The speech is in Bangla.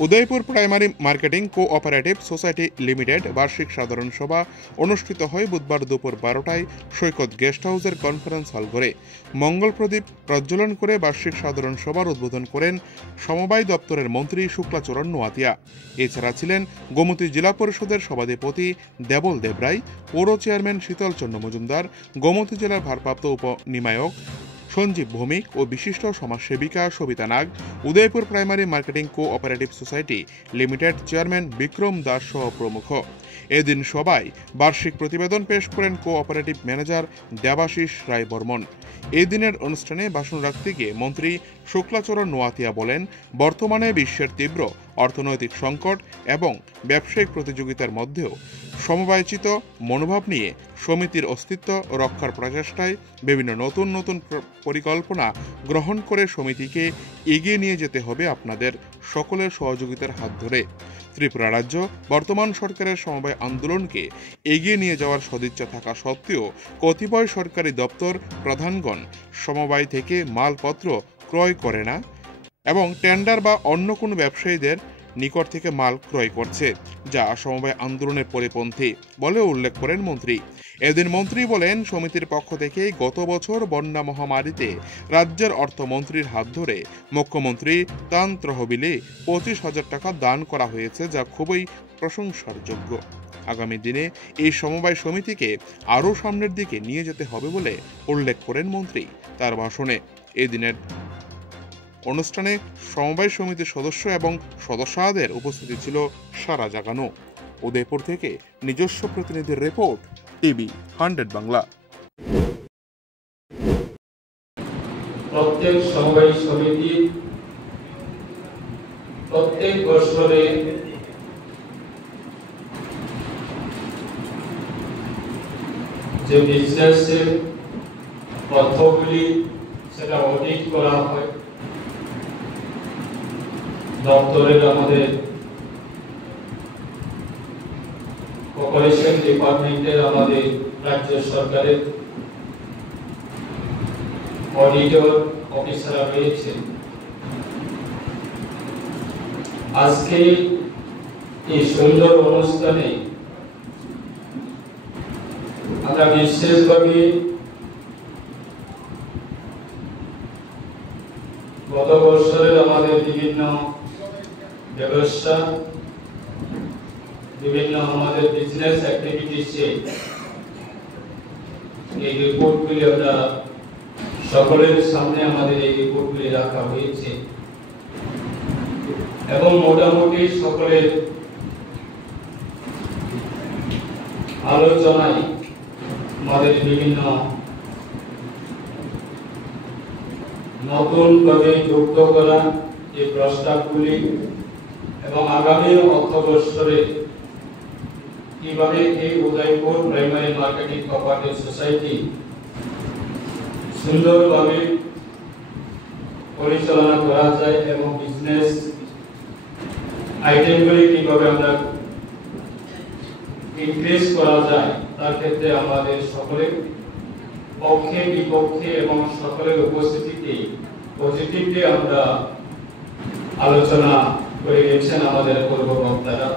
Udaipur primary marketing cooperative society limited বার্ষিক সাধারণ সভা অনুষ্ঠিত হয় বুধবার দুপুর 12টায় সৈকত গেস্ট হাউসের কনফারেন্স হল ঘরে। মঙ্গল প্রদীপ প্রজ্বলন করে বার্ষিক সাধারণ সভার উদ্বোধন করেন সমবায় দপ্তরের মন্ত্রী শুক্লাচরণ নোয়াতিয়া। এছাড়া ছিলেন গোমতী জেলা পরিষদের সভাধিপতি দেবল দেবরায়, পৌর চেয়ারম্যান শীতল চন্দ্র মজুমদার, গোমতী জেলার ভারপ্রাপ্ত উপনিমায়ক সঞ্জীব ভৌমিক ও বিশিষ্ট সমাজসেবিকা Sabita Nag, Udaipur primary marketing cooperative society limited chairman Bikram Das সহ প্রমুখ। এদিন সবাই বার্ষিক প্রতিবেদন পেশ করেন কোঅপারেটিভ ম্যানেজার দেবাশিস রায় বর্মন। এই দিনের অনুষ্ঠানে ভাষণ রাখতে গিয়ে মন্ত্রী শুক্লাচরণ নোয়াতিয়া বলেন, বর্তমানে বিশ্বের তীব্র অর্থনৈতিক সংকট এবং ব্যবসায়িক প্রতিযোগিতার মধ্যেও সমবায়চিত মনোভাব নিয়ে সমিতির অস্তিত্ব রক্ষার প্রচেষ্টায় বিভিন্ন নতুন নতুন পরিকল্পনা গ্রহণ করে সমিতিকে এগিয়ে নিয়ে যেতে হবে আপনাদের সকলের সহযোগিতার হাত ধরে। ত্রিপুরা রাজ্য বর্তমান সরকারের সমবায় আন্দোলনকে এগিয়ে নিয়ে যাওয়ার সদিচ্ছা থাকা সত্ত্বেও কতিপয় সরকারি দপ্তর প্রধানগণ সমবায় থেকে মালপত্র ক্রয় করে না এবং টেন্ডার বা অন্য কোনো ব্যবসায়ীদের নিকট থেকে মাল ক্রয় করছে, যা সমবায় আন্দোলনের পরিপন্থী বলে উল্লেখ করেন মন্ত্রী। এদিন মন্ত্রী বলেন, সমিতির পক্ষ থেকে গত বছর বন্যা মহামারীতে রাজ্যের অর্থমন্ত্রীর হাত ধরে মুখ্যমন্ত্রী ত্রাণ তহবিলে 25,000 টাকা দান করা হয়েছে, যা খুবই প্রশংসার যোগ্য। আগামী দিনে এই সমবায় সমিতিকে আরও সামনের দিকে নিয়ে যেতে হবে বলে উল্লেখ করেন মন্ত্রী তার ভাষণে। এদিনের অনুষ্ঠানে সমবায় সমিতির সদস্য এবং সদস্যদের উপস্থিতি ছিল সারা জাগানো। উদয়পুর থেকে নিজস্ব প্রতিনিধির রিপোর্ট, টিভি 100 বাংলা। প্রত্যেক সমবায় সমিতি প্রত্যেক বছরে যে বিজনেসের তথ্যগুলি সেটা অডিট করা হয় দপ্তরের, আমাদের কর্পোরেশন ডিপার্টমেন্টের, আমাদের রাজ্য সরকারের অডিটর অফিসাররা রয়েছে। আজকে এই সুন্দর অনুষ্ঠানে আমরা বিশেষভাবে গত বছরের আমাদের বিভিন্ন ব্যবসা, বিভিন্ন আমাদের বিজনেস অ্যাক্টিভিটিসে এই রিপোর্টগুলি আমরা সকলের সামনে আমাদের এই রিপোর্টগুলি রাখা হয়েছে এবং মোটামুটি সকলের আলোচনায় আমাদের বিভিন্ন নতুনভাবে যুক্ত করা এই প্রস্তাবগুলি এবং আগামী অর্থ বছরে কিভাবে এই Udaipur primary marketing cooperative society সুন্দরভাবে পরিচালনা করা যায় এবং বিজনেস আইটেমগুলি কিভাবে আমরা ইনক্রিজ করা যায় তার ক্ষেত্রে আমাদের সকলের পক্ষে বিপক্ষে এবং সকলের উপস্থিতিতে পজিটিভলি আমরা আলোচনা করে গেছেন আমাদের পূর্ব বক্তারা।